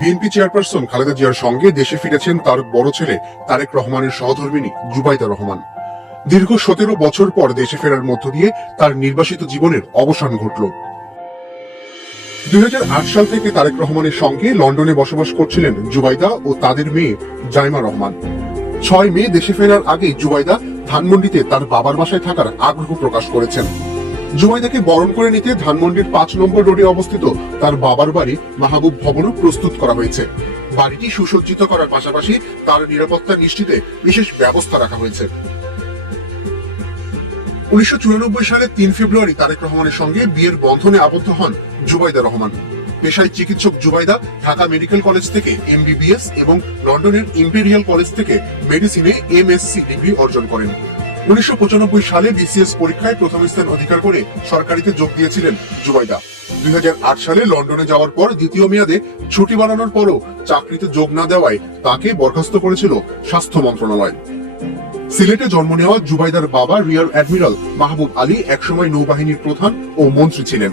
BNP chairperson Khaleda জিয়ার সঙ্গে দেশে ফিরেছেন তার বড় ছেলে তারেক রহমানের সহধর্মিণী জুবাইদা রহমান। দীর্ঘ 17 বছর পর দেশে ফেরার মধ্য দিয়ে তার নির্বাসিত জীবনের অবসান ঘটল। 2008 সাল থেকে তারেক রহমানের সঙ্গে লন্ডনে বসবাস করছিলেন জুবাইদা ও তাদের মেয়ে জাইমা রহমান। 6 মে দেশে ফেরার আগে জুবাইদা ধানমন্ডিতে তার বাবার বাসায় থাকার আগ্রহ প্রকাশ করেছেন। জুবাইদাকে বরণ করে নিতে ধানমন্ডির 5 নম্বর রোডে অবস্থিত তার বাবার বাড়ি মাহবুব ভবনও প্রস্তুত করা হয়েছে। বাড়িটি সুসজ্জিত করার পাশাপাশি তার নিরাপত্তা নিশ্চিতে বিশেষ ব্যবস্থা রাখা হয়েছে। 1994 সালে 3 ফেব্রুয়ারি তারেক রহমানের সঙ্গে বিয়ের বন্ধনে আবদ্ধ হন জুবাইদা রহমান। পেশায় চিকিৎসক জুবাইদা ঢাকা মেডিকেল কলেজ থেকে এমবিবিএস এবং লন্ডনের ইম্পেরিয়াল কলেজ থেকে মেডিসিনে এমএসসি ডিগ্রি অর্জন করেন। 1995 সালে বিসিএস পরীক্ষায় প্রথম স্থান অধিকার করে সরকারিতে যোগ দিয়েছিলেন জুবাইদা। 2008 সালে লন্ডনে যাওয়ার পর দ্বিতীয় মেয়াদে ছুটি বাড়ানোর পরও চাকরিতে যোগ না দেওয়ায় তাকে বরখাস্ত করেছিল স্বাস্থ্য মন্ত্রণালয়। সিলেটে জন্ম নেওয়া জুবাইদার বাবা রিয়ার অ্যাডমিরাল মাহবুব আলী একসময় নৌবাহিনীর প্রধান ও মন্ত্রী ছিলেন।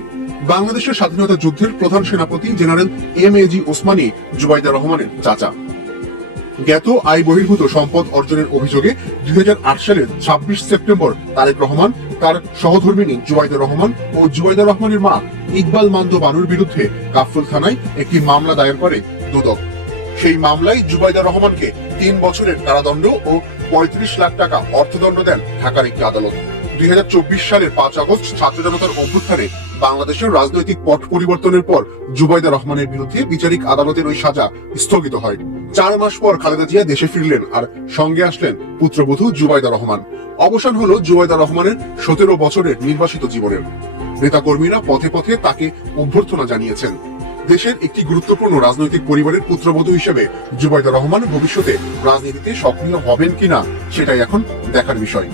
বাংলাদেশের স্বাধীনতা যুদ্ধের প্রধান সেনাপতি জেনারেল এম.এ.জি. ওসমানী জুবাইদা রহমানের চাচা। জ্ঞাত আয় বহির্ভূত সম্পদ অর্জনের অভিযোগে 2008 সালের 26 সেপ্টেম্বর তারেক রহমান তার সহধর্মিণী জুবাইদা রহমান ও জুবাইদা রহমানের মা ইকবাল মান্দ বানুর বিরুদ্ধে কাফরুল থানায় একটি মামলা দায়ের করে দুদক। সেই মামলায় জুবাইদা রহমানকে 3 বছরের কারাদণ্ড ও 35 লাখ টাকা অর্থদণ্ড দেন ঢাকার একটি আদালত। 2024 সালের 5 আগস্ট ছাত্র জনতার অভ্যুত্থানে বাংলাদেশের রাজনৈতিক পট পরিবর্তনের পর জুবাইদা রহমানের বিরুদ্ধে বিচারিক আদালতের ওই সাজা স্থগিত হয়। 4 মাস পর খালেদা জিয়া দেশে ফিরলেন আর সঙ্গে আসলেন পুত্রবধূ জুবাইদা রহমান। অবসান হলো জুবাইদা রহমানের 17 বছরের নির্বাসিত জীবনের। নেতাকর্মীরা পথে পথে তাকে অভ্যর্থনা জানিয়েছেন। দেশের একটি গুরুত্বপূর্ণ রাজনৈতিক পরিবারের পুত্রবধূ হিসেবে জুবাইদা রহমান ভবিষ্যতে রাজনীতিতে সক্রিয় হবেন কিনা সেটাই এখন দেখার বিষয়।